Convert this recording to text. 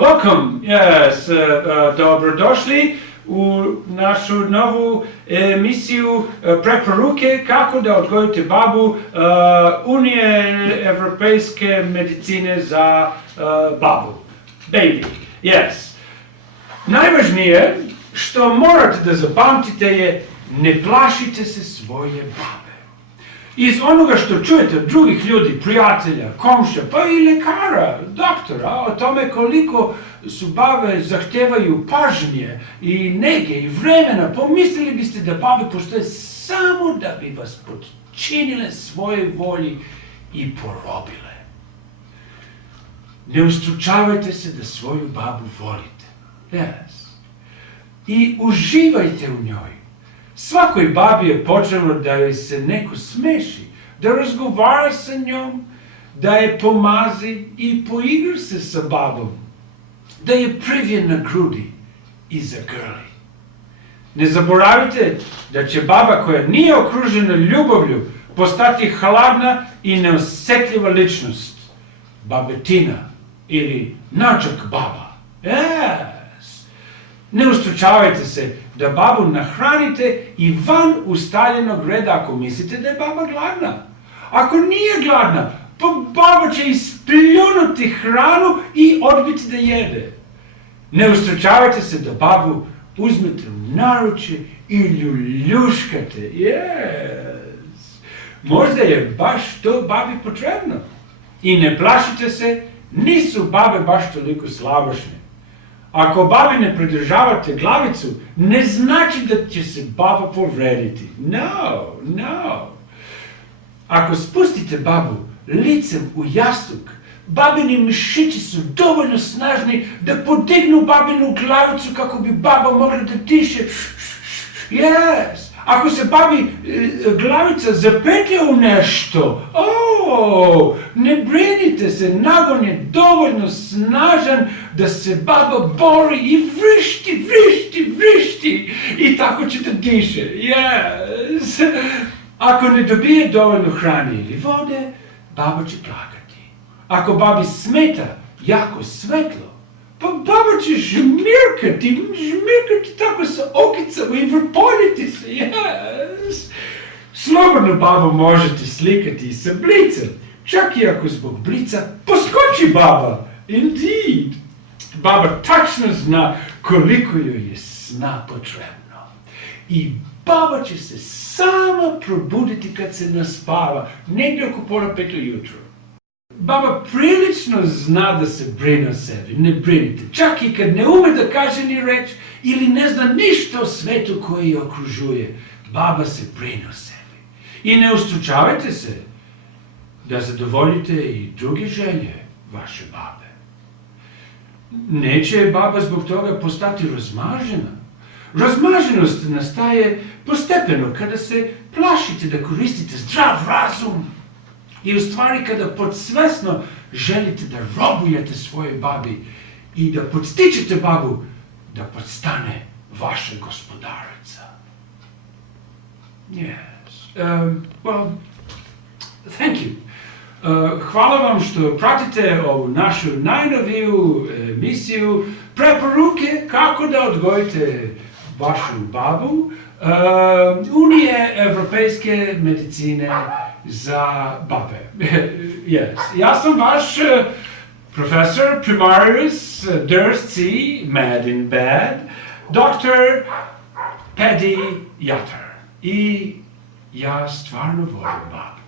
Welcome, yes, dobrodošli u našu novu emisiju preporuke kako da odgojite babu Unije Evropejske medicine za babu, baby, yes. Najvažnije što morate da zapamtite je ne plašite se svoje babe. Iz onoga što čujete od drugih ljudi, prijatelja, komšija, pa i lekara, doktora, o tome koliko su babe zahtevaju pažnje i nege i vremena, pomislili biste da babe postoje samo da bi vas podčinile svoje volji i porobile. Ne ustručavajte se da svoju babu volite. Yes. I uživajte u njoj. Svakoj babi je potrebno da joj se neko smeši, da razgovara sa njom, da je pomazi i poigra se sa babom, da je privije na grudi i zagrli. Ne zaboravite da će baba koja nije okružena ljubavlju postati hladna i neosjetljiva ličnost, babetina ili nađak baba. Ne ustručavajte se da babu nahranite i van ustaljenog reda ako mislite da je baba gladna. Ako nije gladna, pa baba će ispljunuti hranu i odbiti da jede. Ne ustručavajte se da babu uzmete u naručje i ljuljuškate. Yes. Možda je baš to babi potrebno. I ne plašite se, nisu babe baš toliko slabašne. Ako babi ne pridržavate glavicu, ne znači da će se baba povrediti. No. Ako spustite babu licem u jastuk, babini mišići su dovoljno snažni da podignu babinu glavicu kako bi baba mogla da diše. Yes. Ako se babi glavica zapetlja u nešto, ne brinite se, nagon je dovoljno snažan da se baba bori i vrišti i tako će da diše. Yes. Ako ne dobije dovoljno hrane ili vode, baba će plakati. Ako babi smeta jako svetlo, pa baba će žmirkati tako sa okicama i vrpoljiti se, yes. Slobodno babo možete slikati i sa blicem, čak i ako zbog blica poskoči baba. Indeed. Baba tačno zna koliko joj je sna potrebno. I baba će se sama probuditi kad se naspava, negdje oko 4:30 ujutro. Baba prilično zna da se brine o sebi, ne brinite. Čak i kad ne ume da kaže ni reč ili ne zna ništa o svetu koji je okružuje, baba se brine o sebi. I ne ustručavajte se da zadovoljite i druge želje vaše babe. Neće baba zbog toga postati razmažena. Razmaženost nastaje postepeno kada se plašite da koristite zdrav razum. I u stvari kada podsvesno želite da robujete svojoj babi i da podstičete babu da postane vaša gospodarica. Yes. Well, thank you. Hvala vam što pratite ovu našu najnoviju emisiju preporuke kako da odgojite vašu babu Unije Evropejske medicine za babe. Yes. Ja sam vaš profesor primarius Durst C. Mad in Bad, dr. Pedi Jatar. I ja stvarno volim babu.